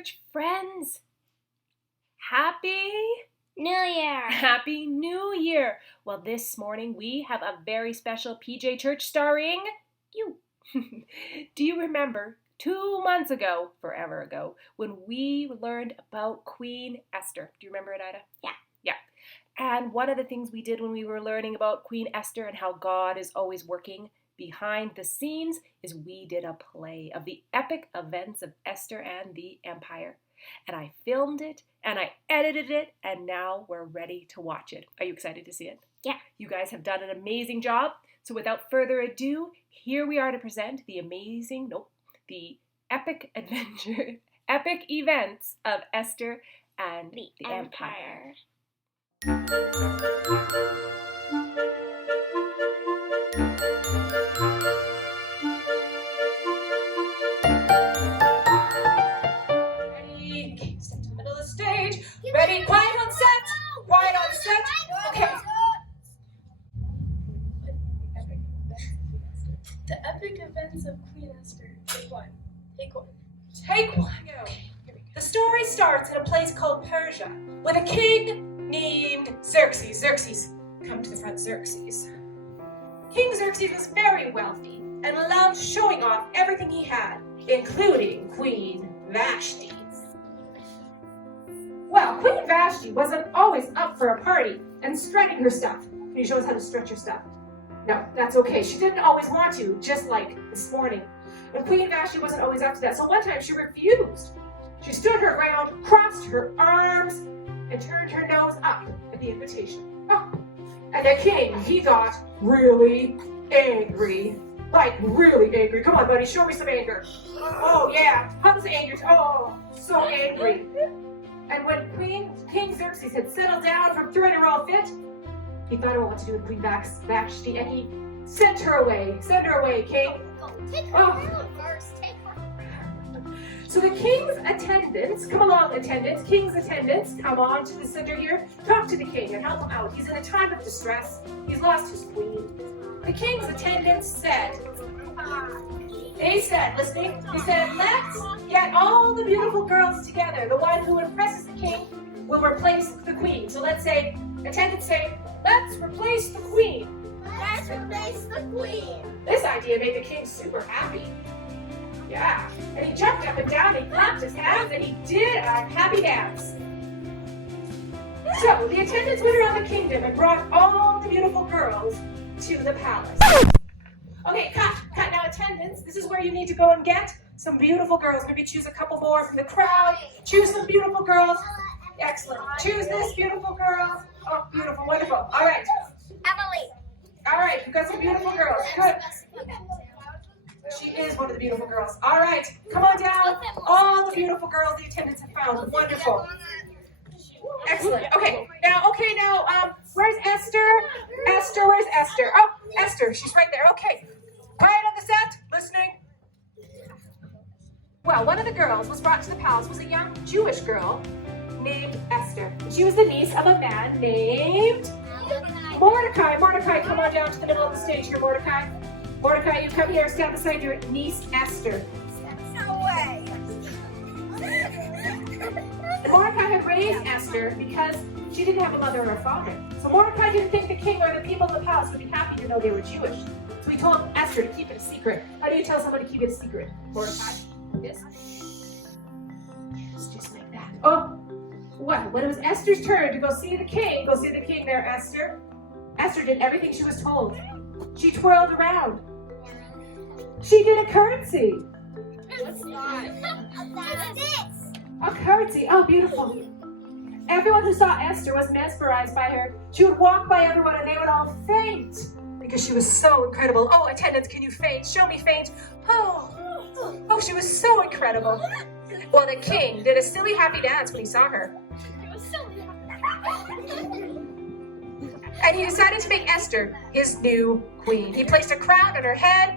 Church friends. Happy New Year! Happy New Year! Well, this morning we have a very special PJ Church starring you. Do you remember 2 months ago, forever ago, when we learned about Queen Esther? Do you remember it, Ida? Yeah. Yeah. And one of the things we did when we were learning about Queen Esther and how God is always working behind the scenes is we did a play of the epic events of Esther and the Empire. And I filmed it and I edited it and now we're ready to watch it. Are you excited to see it? Yeah. You guys have done an amazing job. So without further ado, here we are to present the epic events of Esther and the Empire. Ready? Step to the middle of the stage. Ready? Quiet on set. Quiet on set. Okay. The epic events of Queen Esther. Take one. Take one. The story starts in a place called Persia with a king named Xerxes. Xerxes, come to the front, Xerxes. King Xerxes was very wealthy and loved showing off everything he had, including Queen Vashti. Well, Queen Vashti wasn't always up for a party and strutting her stuff. Can you show us how to strut your stuff? No, that's okay. She didn't always want to, just like this morning. And Queen Vashti wasn't always up to that, so one time she refused. She stood her ground, crossed her arms, and turned her nose up at the invitation. Oh. And the king, he got really angry. Like, really angry. Come on, buddy, show me some anger. Oh, yeah. How's anger? Oh, so angry. And when King Xerxes had settled down from throwing her all fit, he thought about what to do with Queen Vashti, and he sent her away. Send her away, king. Take her around first. Take her. So the king's attendants, come along, attendants. King's attendants, come on to the center here. Talk to the king and help him out. He's in a time of distress. He's lost his queen. The king's attendants said, listening, they said, let's get all the beautiful girls together. The one who impresses the king will replace the queen. So let's say, attendants say, let's replace the queen. Let's replace the queen. This idea made the king super happy. Yeah, and he jumped up and down, he clapped his hands, and he did a happy dance. So the attendants went around the kingdom and brought all the beautiful girls to the palace. Okay, cut. Now attendants, this is where you need to go and get some beautiful girls. Maybe choose a couple more from the crowd. Choose some beautiful girls. Excellent. Choose this beautiful girl. Oh, beautiful, wonderful. All right. Emily. All right, you've got some beautiful girls. Good. She is one of the beautiful girls. All right, come on down. All the beautiful girls the attendants have found. Wonderful. Excellent. Okay, now, where's Esther? Esther, where's Esther? Oh, Esther, she's right there. Okay. Quiet on the set. Listening. Well, one of the girls was brought to the palace was a young Jewish girl named Esther. She was the niece of a man named Mordecai. Mordecai, come on down to the middle of the stage here, Mordecai. Mordecai, you come here, stand beside your niece, Esther. No way. And Mordecai had raised Esther because she didn't have a mother or a father. So Mordecai didn't think the king or the people in the palace would be happy to know they were Jewish. So he told Esther to keep it a secret. How do you tell someone to keep it a secret, Mordecai? Yes. Just like that. Oh, well, when it was Esther's turn to go see the king there, Esther. Esther did everything she was told. She twirled around. She did a curtsy. What's that? A curtsy. Oh, beautiful. Everyone who saw Esther was mesmerized by her. She would walk by everyone and they would all faint because she was so incredible. Oh, attendants, can you faint? Show me faint. Oh, she was so incredible. Well, the king did a silly happy dance when he saw her. And he decided to make Esther his new queen. He placed a crown on her head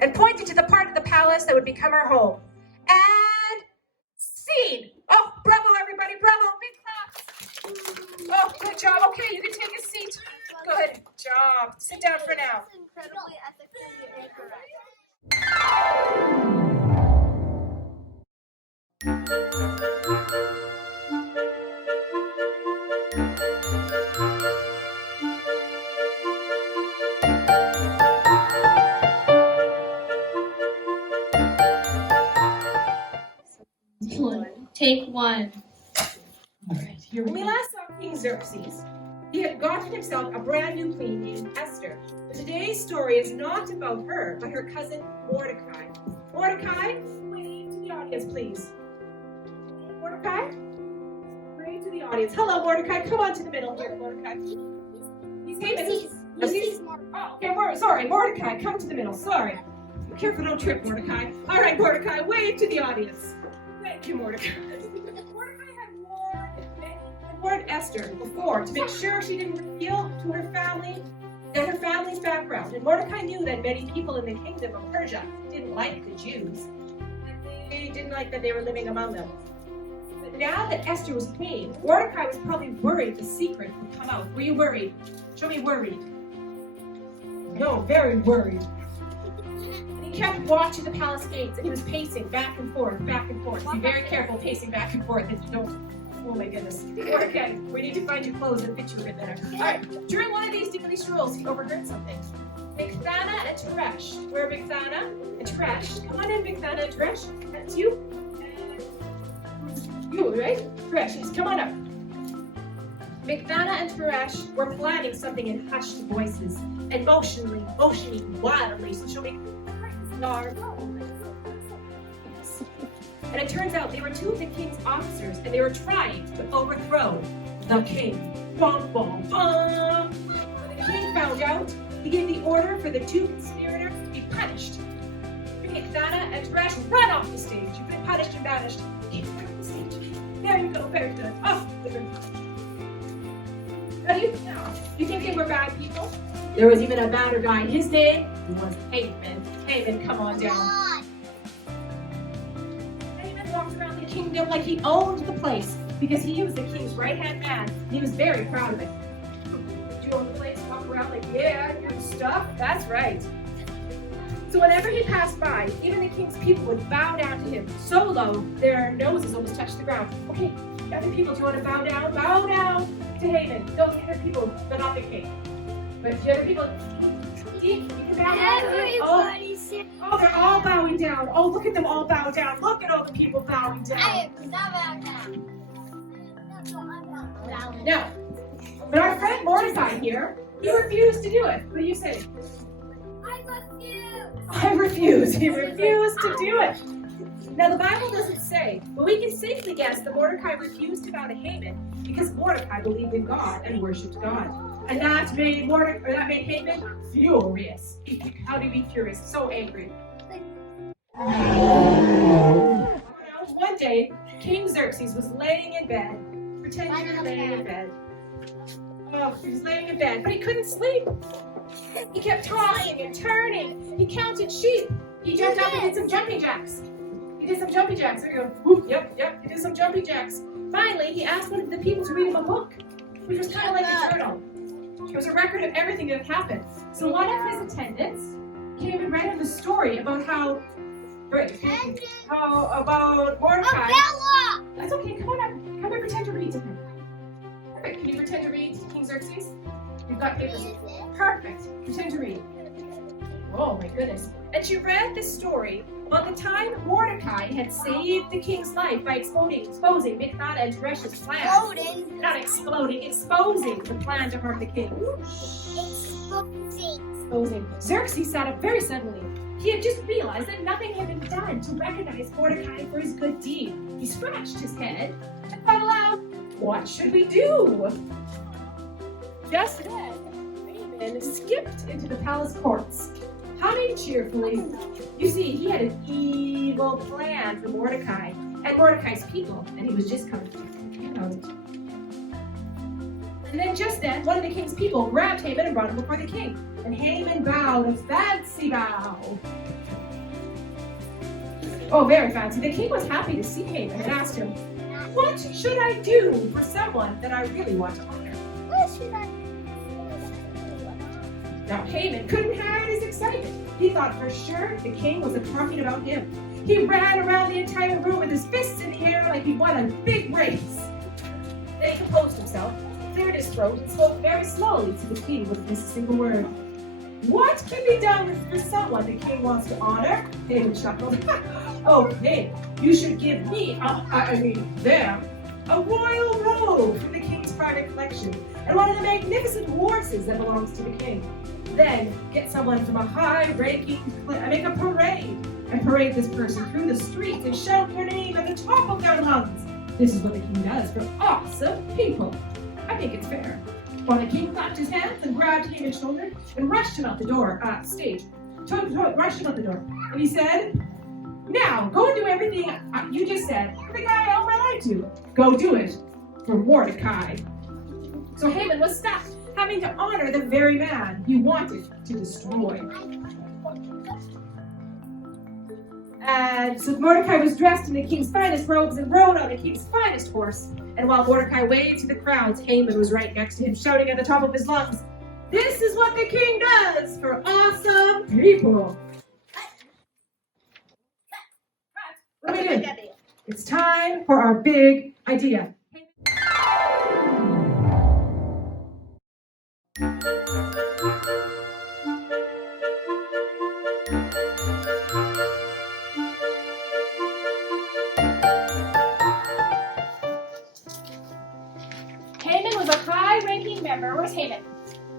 and pointed to the part of the palace that would become her home. And scene. Oh, bravo, everybody. Bravo. Big claps. Oh, good job. Okay, you can take a seat. Good job. Sit down for now. Incredibly ethically incorrect. Take one. All right, here. When we last saw King Xerxes, he had gotten himself a brand new queen named Esther. But today's story is not about her, but her cousin Mordecai. Mordecai, wave to the audience, please. Mordecai, wave to the audience. Hello, Mordecai. Come on to the middle here, Mordecai. He's Haman. Oh, okay, sorry, Mordecai. Come to the middle. Sorry. Be careful, don't trip, Mordecai. All right, Mordecai, wave to the audience. Thank you, Mordecai. Mordecai had warned Esther before to make sure she didn't reveal to her family that her family's background. And Mordecai knew that many people in the kingdom of Persia didn't like the Jews. And they didn't like that they were living among them. But now that Esther was queen, Mordecai was probably worried the secret would come out. Were you worried? Show me worried. No, very worried. He kept watching the palace gates and he was pacing back and forth, back and forth. Be very careful pacing back and forth. Oh my goodness. Okay, we need to find you clothes that fit you a bit better. All right, during one of these daily strolls, he overheard something. Bigthana and Teresh. Where are Bigthana and Teresh? Come on in, Bigthana and Teresh. That's you. You, right? Teresh, yes, come on up. Bigthana and Teresh were planning something in hushed voices and motioning wildly. So she'll make and it turns out they were two of the king's officers and they were trying to overthrow the king. Bum, bum, bum. When the king found out, he gave the order for the two conspirators to be punished. Bigthana and Teresh run off the stage. You've been punished and banished. Keep off the stage. There you go, very good. Oh, how do you know? You think they were bad people? There was even a badder guy. His name was Haman. Haman, come on down. Haman walked around the kingdom like he owned the place because he was the king's right-hand man. And he was very proud of it. Did you own the place? Walk around like, yeah, good stuff. That's right. So whenever he passed by, even the king's people would bow down to him so low their noses almost touched the ground. Okay, other people, do you want to bow down? Bow down to Haman. Those other people, but not the king. But the other people, you can bow down. Everybody sit. Oh, they're all bowing down. Oh, look at them all bow down. Look at all the people bowing down. I am not down. No. But our friend Mordecai here, he refused to do it. What do you say? I refuse. He refused to do it. Now the Bible doesn't say, but we can safely guess that Mordecai refused to bow to Haman because Mordecai believed in God and worshipped God. And that made Haman furious. How do you be furious? So angry. One day, King Xerxes was laying in bed, pretending to be laying in bed. Oh, he was laying in bed, but he couldn't sleep. He kept tossing and turning. He counted sheep. He jumped up and did some jumping jacks. There you go. Whoop, yep. He did some jumping jacks. Finally, he asked one of the people to read him a book, which was kind of like a journal. It was a record of everything that had happened. So one of his attendants came and read him the story about about Mordecai. That's okay. Come on up. Come and pretend to read to him. Perfect. Can you pretend to read to King Xerxes? You've got papers. Perfect. Pretend to read. Oh my goodness. And she read this story about the time Mordecai had saved the king's life by exposing Bigthana and Teresh's plan. Exposing the plan to harm the king. Exposing. Xerxes sat up very suddenly. He had just realized that nothing had been done to recognize Mordecai for his good deed. He scratched his head and thought aloud, what should we do? Just then, Haman skipped into the palace courts, humming cheerfully. You see, he had an evil plan for Mordecai and Mordecai's people, and he was just coming to know it. And then just then, one of the king's people grabbed Haman and brought him before the king. And Haman bowed a fancy bow. Oh, very fancy. The king was happy to see Haman and asked him, what should I do for someone that I really want to honor? What should I do? Now Haman couldn't hide his excitement. He thought for sure the king wasn't talking about him. He ran around the entire room with his fists in the air like he won a big race. Then he composed himself, cleared his throat, and spoke very slowly to the king with just a single word. What can be done for someone the king wants to honor? Haman chuckled. Okay, you should give me, them, a royal robe from the king's private collection, and one of the magnificent horses that belongs to the king. Then get someone from a high-ranking, make a parade, and parade this person through the streets and shout their name at the top of their lungs. This is what the king does for awesome people. I think it's fair. While the king clapped his hands and grabbed Haman's shoulder and rushed him out the door, rushed him out the door. And he said, now, go and do everything you just said for the guy I owe my life to. Go do it for Mordecai. So Haman was stuck, having to honor the very man he wanted to destroy. And so Mordecai was dressed in the king's finest robes and rode on the king's finest horse. And while Mordecai waved to the crowds, Haman was right next to him, shouting at the top of his lungs, this is what the king does for awesome people. What are we doing? It's time for our big idea. Haman was a high-ranking member. Where's Haman?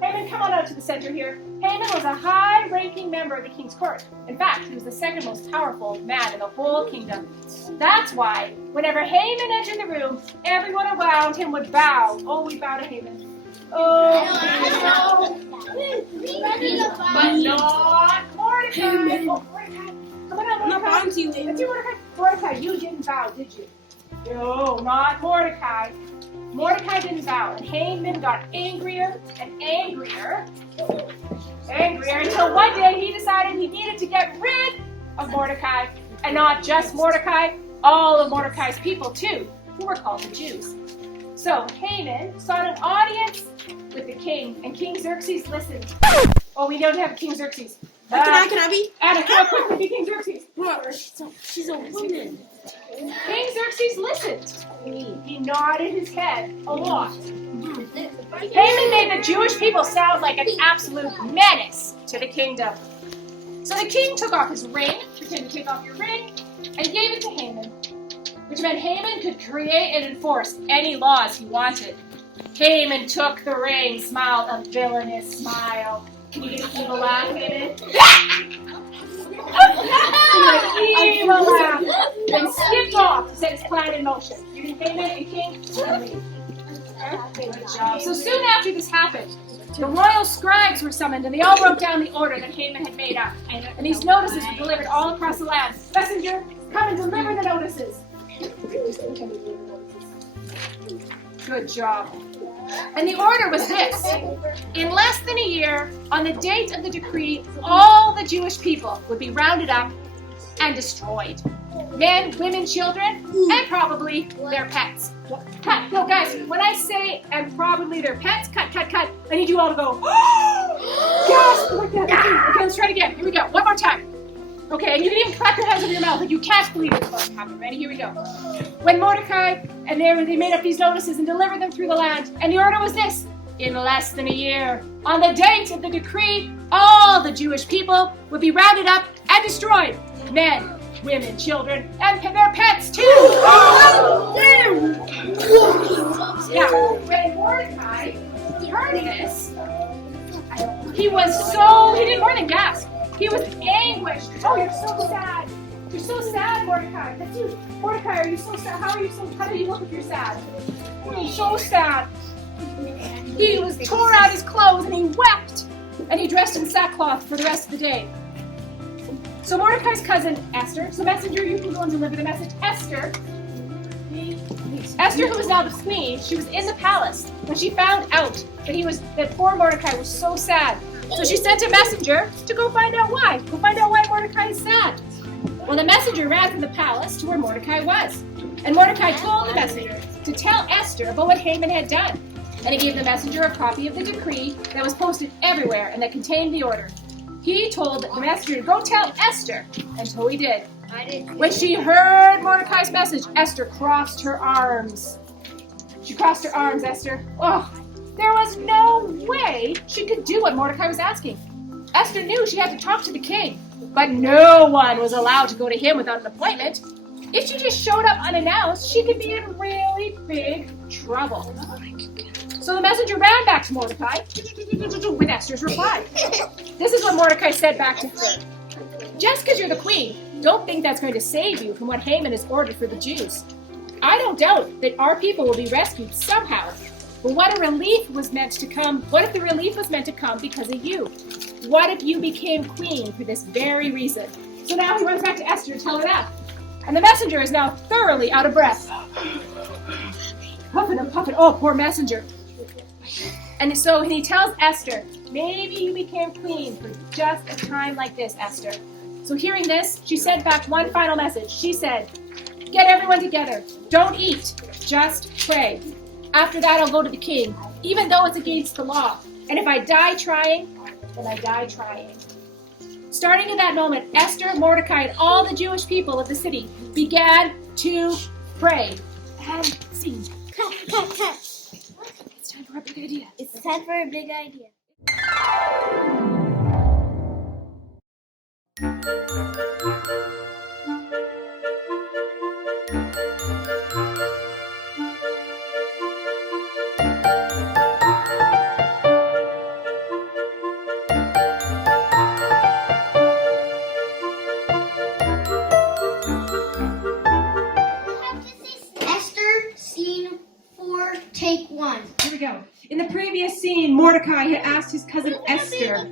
Haman, come on out to the center here. Haman was a high-ranking member of the king's court. In fact, he was the second most powerful man in the whole kingdom. That's why, whenever Haman entered the room, everyone around him would bow. Oh, we bow to Haman. Oh, but not Mordecai. Oh, Mordecai. Come on out, Mordecai. Mordecai, you didn't bow, did you? No, not Mordecai. Mordecai didn't bow, and Haman got angrier and angrier until one day he decided he needed to get rid of Mordecai, and not just Mordecai, all of Mordecai's people too, who were called the Jews. So Haman sought an audience with the king, and King Xerxes listened. Oh, we don't have King Xerxes. Can I be? Anna, come quickly be King Xerxes. She's a woman. King Xerxes listened. He nodded his head a lot. Haman made the Jewish people sound like an absolute menace to the kingdom. So the king took off his ring, pretended to take off your ring, and gave it to Haman, which meant Haman could create and enforce any laws he wanted. Haman took the ring, smiled a villainous smile. Can you get an evil laugh, Haman? Evil laugh. Then skipped off to set his plan in motion. You can Haman and King leave. Good job. So soon after this happened, the royal scribes were summoned, and they all wrote down the order that Haman had made up. And these notices were delivered all across the land. Messenger, come and deliver the notices. Good job. And the order was this. In less than a year, on the date of the decree, all the Jewish people would be rounded up and destroyed. Men, women, children, and probably their pets. Cut. No, guys, when I say and probably their pets, cut. I need you all to go, gasp like that. Okay, let's try it again. Here we go. One more time. Okay, and you can even clap your hands over your mouth like you can't believe it's about to happen. Ready? Here we go. When Mordecai and they made up these notices and delivered them through the land, and the order was this. In less than a year, on the date of the decree, all the Jewish people would be rounded up and destroyed. Men, women, children, and their pets too. Now, when Mordecai heard this, he did more than gasp. He was anguished. Oh, you're so sad. You're so sad, Mordecai. That's you. Mordecai, are you so sad? How do you look if you're sad? Oh, so sad. He tore out his clothes and he wept. And he dressed in sackcloth for the rest of the day. So Mordecai's cousin, Esther, so messenger, you can go and deliver the message. Esther, who was now the queen, she was in the palace when she found out that poor Mordecai was so sad. So she sent a messenger to go find out why. Go find out why Mordecai is sad. Well, the messenger ran from the palace to where Mordecai was. And Mordecai told the messenger to tell Esther about what Haman had done. And he gave the messenger a copy of the decree that was posted everywhere and that contained the order. He told the messenger to go tell Esther, and so he did. I didn't. When she heard Mordecai's message, Esther crossed her arms. She crossed her arms, Esther. Oh, there was no way she could do what Mordecai was asking. Esther knew she had to talk to the king, but no one was allowed to go to him without an appointment. If she just showed up unannounced, she could be in really big trouble. So the messenger ran back to Mordecai with Esther's reply. This is what Mordecai said back to her. Just because you're the queen, don't think that's going to save you from what Haman has ordered for the Jews. I don't doubt that our people will be rescued somehow. But what if the relief was meant to come because of you? What if you became queen for this very reason? So now he runs back to Esther to tell her that. And the messenger is now thoroughly out of breath. Puffing and puffing. Oh, poor messenger. And so he tells Esther, maybe you became queen for just a time like this, Esther. So hearing this, she sent back one final message. She said, get everyone together. Don't eat. Just pray. After that, I'll go to the king, even though it's against the law. And if I die trying, then I die trying. Starting in that moment, Esther, Mordecai, and all the Jewish people of the city began to pray and sing. It's time for a big idea. It's time for a big idea. Esther, scene 4, take 1. Here we go. In the previous scene, Mordecai had asked his cousin Esther.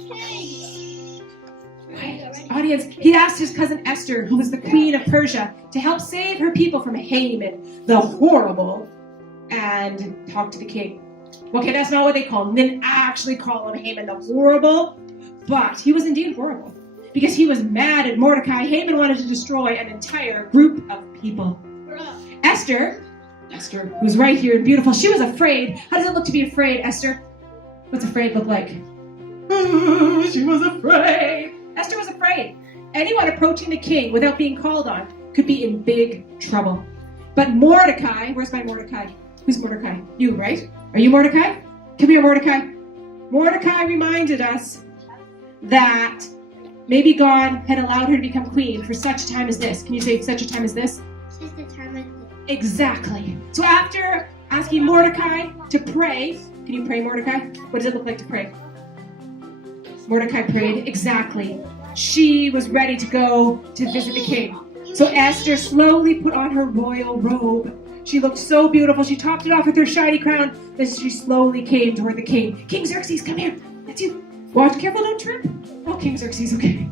Audience, he asked his cousin Esther, who was the queen of Persia, to help save her people from Haman, the horrible, and talk to the king. Okay, that's not what they call him. They didn't actually call him Haman the horrible, but he was indeed horrible. Because he was mad at Mordecai, Haman wanted to destroy an entire group of people. Esther, who's right here and beautiful, she was afraid. How does it look to be afraid, Esther? What's afraid look like? She was afraid. Esther was afraid. Anyone approaching the king without being called on could be in big trouble. But Mordecai, where's my Mordecai? Who's Mordecai? You, right? Are you Mordecai? Come here, Mordecai. Mordecai reminded us that maybe God had allowed her to become queen for such a time as this. Can you say such a time as this? Just the time of Exactly. So after asking Mordecai to pray, can you pray, Mordecai? What does it look like to pray? Mordecai prayed. Exactly. She was ready to go to visit the king. So Esther slowly put on her royal robe. She looked so beautiful. She topped it off with her shiny crown. Then she slowly came toward the king. King Xerxes, come here. That's you. Watch, careful, don't trip. Oh, King Xerxes, okay.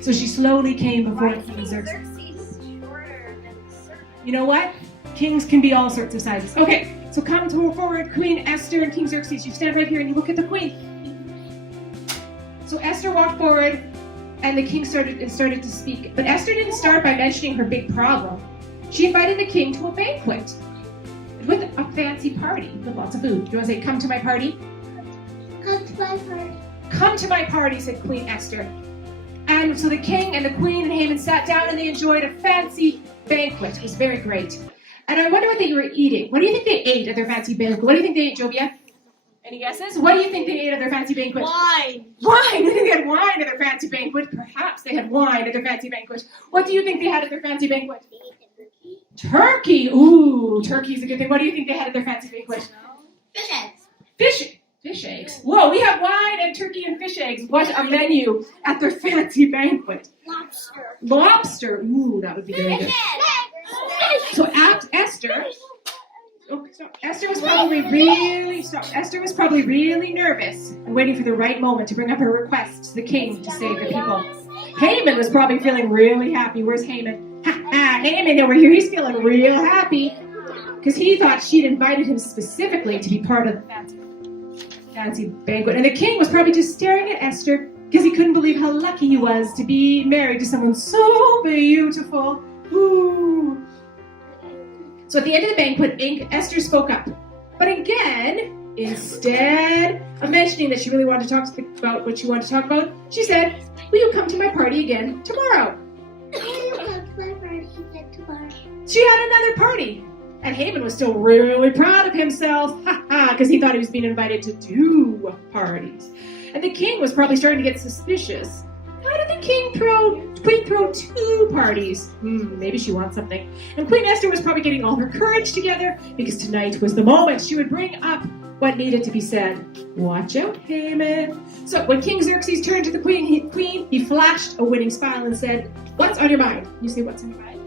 So she slowly came before King Xerxes. You know what? Kings can be all sorts of sizes. Okay, so come forward, Queen Esther and King Xerxes. You stand right here and you look at the queen. So Esther walked forward, and the king started to speak. But Esther didn't start by mentioning her big problem. She invited the king to a banquet with a fancy party with lots of food. Do you want to say, come to my party? Come to my party. Come to my party, said Queen Esther. And so the king and the queen and Haman sat down and they enjoyed a fancy banquet. It was very great. And I wonder what they were eating. What do you think they ate at their fancy banquet? What do you think they ate, Jovia? Any guesses? What do you think they ate at their fancy banquet? Wine. Wine! You think they had wine at their fancy banquet? Perhaps they had wine at their fancy banquet. What do you think they had at their fancy banquet? Turkey! Ooh, turkey's a good thing. What do you think they had at their fancy banquet? Fish eggs. Fish eggs. Whoa, we have wine and turkey and fish eggs. What a menu at their fancy banquet. Lobster. Lobster. Ooh, that would be very good. So Esther was probably really nervous and waiting for the right moment to bring up her request to the king to save the people. Haman was probably feeling really happy. Where's Haman? Haman over here. He's feeling real happy because he thought she'd invited him specifically to be part of the fancy banquet. And the king was probably just staring at Esther because he couldn't believe how lucky he was to be married to someone so beautiful. Ooh. So at the end of the banquet, Esther spoke up. But again, instead of mentioning that she really wanted to talk about what she wanted to talk about, she said, will you come to my party again tomorrow? she had another party. And Haman was still really proud of himself, because he thought he was being invited to 2 parties. And the king was probably starting to get suspicious. How did the queen throw 2 parties? Maybe she wants something. And Queen Esther was probably getting all her courage together, because tonight was the moment she would bring up what needed to be said. Watch out, Haman. So when King Xerxes turned to the queen, he flashed a winning smile and said, "What's on your mind?" You say, "What's on your mind?"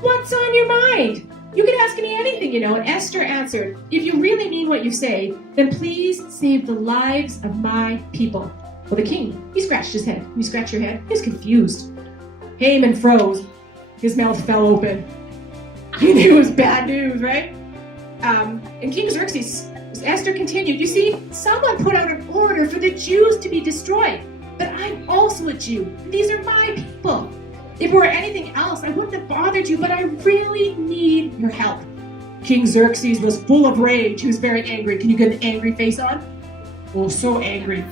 What's on your mind? You can ask me anything, you know. And Esther answered, "If you really mean what you say, then please save the lives of my people." Well, the king, he scratched his head. You scratch your head? He was confused. Haman froze. His mouth fell open. He knew it was bad news, right? And King Xerxes, Esther continued, "You see, someone put out an order for the Jews to be destroyed. But I'm also a Jew. These are my people. If it were anything else, I wouldn't have bothered you, but I really need your help." King Xerxes was full of rage. He was very angry. Can you get an angry face on? Oh, so angry.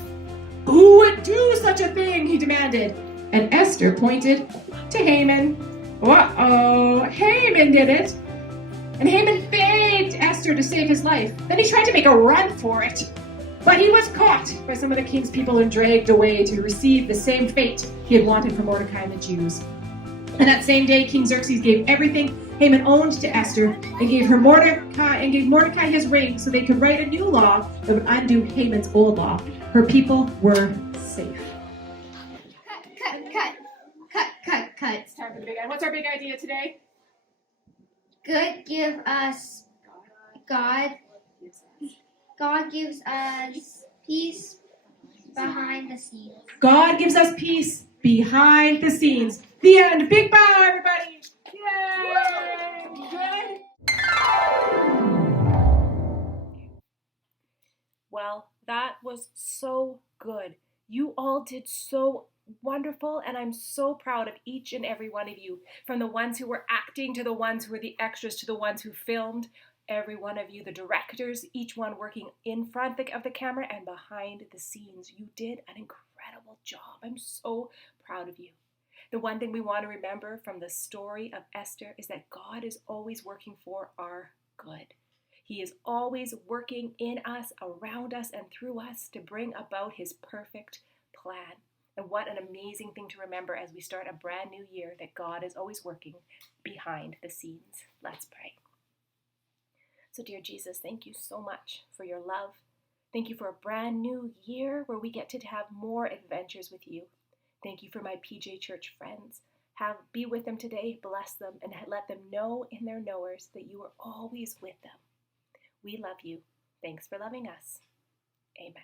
"Who would do such a thing?" he demanded. And Esther pointed to Haman. Uh-oh, Haman did it. And Haman begged Esther to save his life. Then he tried to make a run for it. But he was caught by some of the king's people and dragged away to receive the same fate he had wanted for Mordecai and the Jews. And that same day, King Xerxes gave everything Haman owned to Esther and gave Mordecai his ring so they could write a new law that would undo Haman's old law. Her people were safe. Cut. It's time for the big idea. What's our big idea today? God gives us peace behind the scenes. God gives us peace behind the scenes. The end. Big bow, everybody. Yay! Good. Well, that was so good. You all did so wonderful, and I'm so proud of each and every one of you, from the ones who were acting to the ones who were the extras to the ones who filmed. Every one of you, the directors, each one working in front of the camera and behind the scenes. You did an incredible job. I'm so proud of you. The one thing we want to remember from the story of Esther is that God is always working for our good. He is always working in us, around us, and through us to bring about his perfect plan. And what an amazing thing to remember as we start a brand new year, that God is always working behind the scenes. Let's pray. So, dear Jesus, thank you so much for your love. Thank you for a brand new year where we get to have more adventures with you. Thank you for my PJ Church friends. Be with them today, bless them, and let them know in their knowers that you are always with them. We love you. Thanks for loving us. Amen.